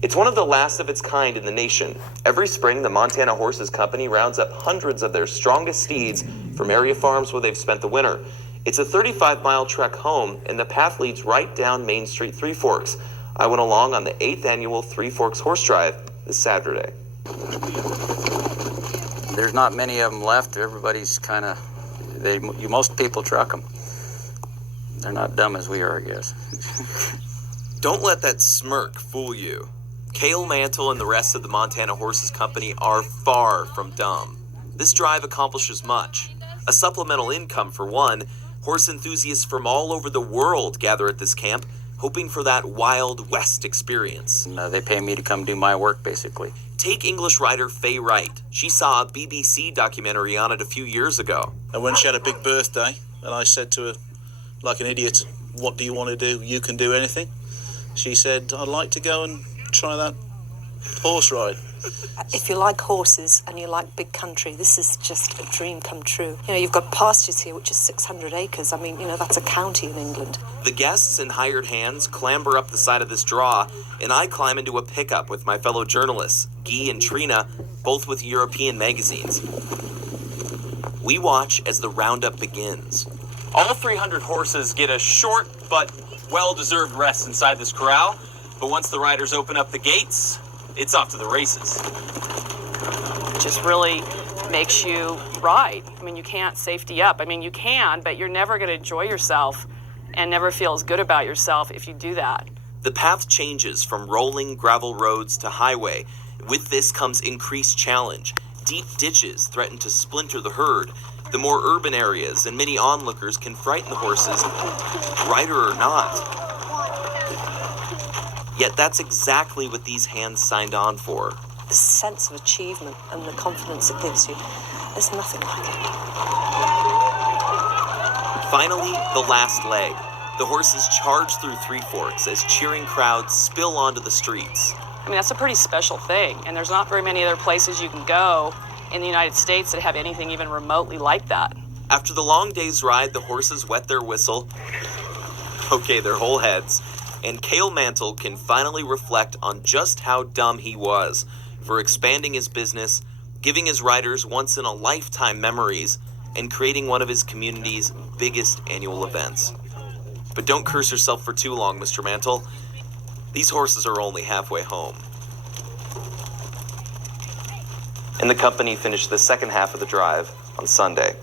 It's one of the last of its kind in the nation. Every spring, the Montana Horses Company rounds up hundreds of their strongest steeds from area farms where they've spent the winter. It's a 35-mile trek home, and the path leads right down Main Street Three Forks. I went along on the 8th annual Three Forks Horse Drive this Saturday. There's not many of them left. Everybody's kind of, most people truck them. They're not dumb as we are, I guess. Don't let that smirk fool you. Cale Mantle and the rest of the Montana Horses Company are far from dumb. This drive accomplishes much. A supplemental income for one. Horse enthusiasts from all over the world gather at this camp, hoping for that Wild West experience. They pay me to come do my work, basically. Take English writer Faye Wright. She saw a BBC documentary on it a few years ago. And when she had a big birthday, and I said to her, like an idiot, "What do you want to do? You can do anything." She said, "I'd like to go and try that horse ride." If you like horses and you like big country, this is just a dream come true. You've got pastures here, which is 600 acres. I mean, that's a county in England. The guests and hired hands clamber up the side of this draw, and I climb into a pickup with my fellow journalists, Guy and Trina, both with European magazines. We watch as the roundup begins. All 300 horses get a short but well-deserved rest inside this corral, but once the riders open up the gates, it's off to the races. It just really makes you ride. I mean, you can't safety up. I mean, you can, but you're never going to enjoy yourself and never feel as good about yourself if you do that. The path changes from rolling gravel roads to highway. With this comes increased challenge. Deep ditches threaten to splinter the herd. The more urban areas and many onlookers can frighten the horses, rider or not. Yet that's exactly what these hands signed on for. The sense of achievement and the confidence it gives you, there's nothing like it. Finally, the last leg. The horses charge through Three Forks as cheering crowds spill onto the streets. I mean, that's a pretty special thing, and there's not very many other places you can go in the United States that have anything even remotely like that. After the long day's ride, the horses wet their whistle, their whole heads, and Cale Mantle can finally reflect on just how dumb he was for expanding his business, giving his riders once-in-a-lifetime memories, and creating one of his community's biggest annual events. But don't curse yourself for too long, Mr. Mantle. These horses are only halfway home. And the company finished the second half of the drive on Sunday.